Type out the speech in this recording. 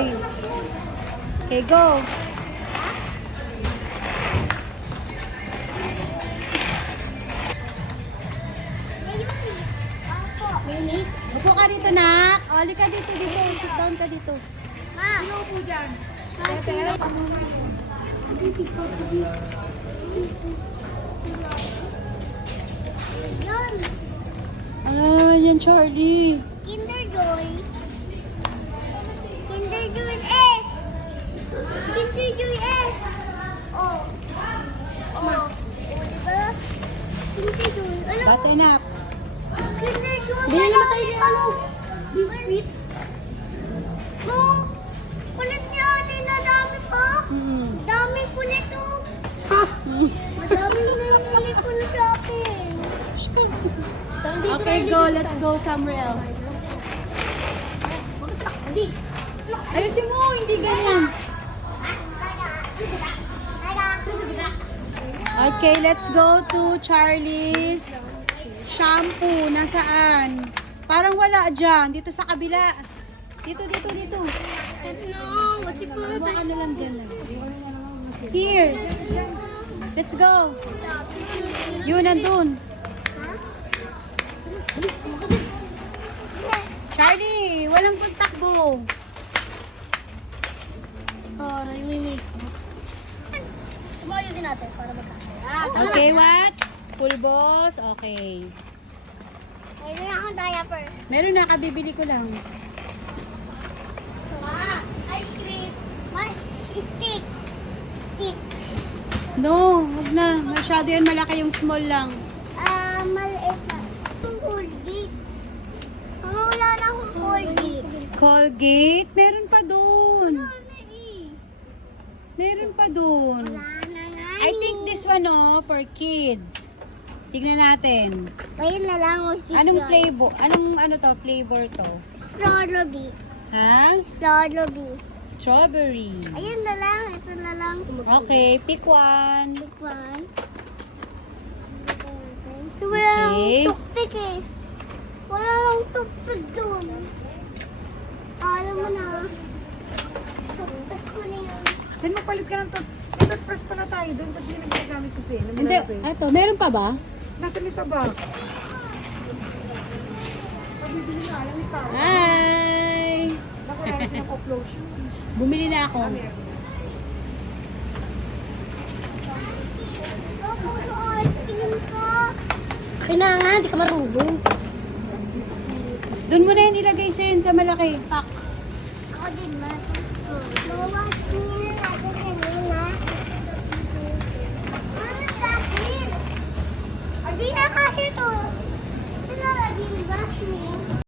toy. Okay, go. Miss? Upo ka dito, nak. Oli ka dito. Sit down ka dito. Ma! Sino po dyan? Yan! Ah, yan, Charlie. Kinder Joy. Kinder Joy eh! Kinder Joy eh! Oh! Oh! Diba? Kinder Joy. Alam That's mo, enough. Kinder Joy. Bili naman tayo madami ng pa. ano, biscuit. No! Kulit niya ate na dami pa. Dami kulit oh. Madami na yung kulit ko na sa akin. Okay, go. Let's go somewhere else. Hindi. Ayusin mo, hindi ganyan. Okay, let's go to Charlie's shampoo. Nasaan? Parang wala dyan. Dito sa kabila. Dito. No, what's it for? Buka na lang dyan. Here. Let's go. Yun, nandun. Charlie, walang pagtakbo. Aray, may makeup. Sumayusin natin para magkasaya. Okay, what? Full boss? Okay. Mayroon na akong diaper. Meron na, kabibili ko lang. Ice cream. Stick. Stick. No, wag na. Masyado yan malaki yung small lang. Maliit na. Colgate. Wala na akong Colgate. Colgate? Meron pa dun. Wala eh. Meron pa dun. Wala na nga I think this one, for kids. Tignan natin. Ayun na lang. Anong flavor? Anong flavor to? Strawberry. Ha? Strawberry. Strawberry. Ayun na lang. Ito na lang. Okay, pick one. One. So, wala Okay. lang tupik eh. Wala lang tupik doon. Alam mo na. Tupik ko na yun. Saan mapalit ka ng toothbrush pala tayo doon? Ba't hindi nagagamit kasi? Hindi, eto, meron pa ba? Nasa lisa ba? Pabibili na, alam ikaw. Hi! Baka wala silang off-lotion. Bumili na ako. Kailangan, di ka marunong. Doon mo na yan ilagay sa malaki. Pak. Ako din, ma. Mawawas nila natin kanina. Ano dahil? O di na kasi ito. Ito na lagi ni Basmi.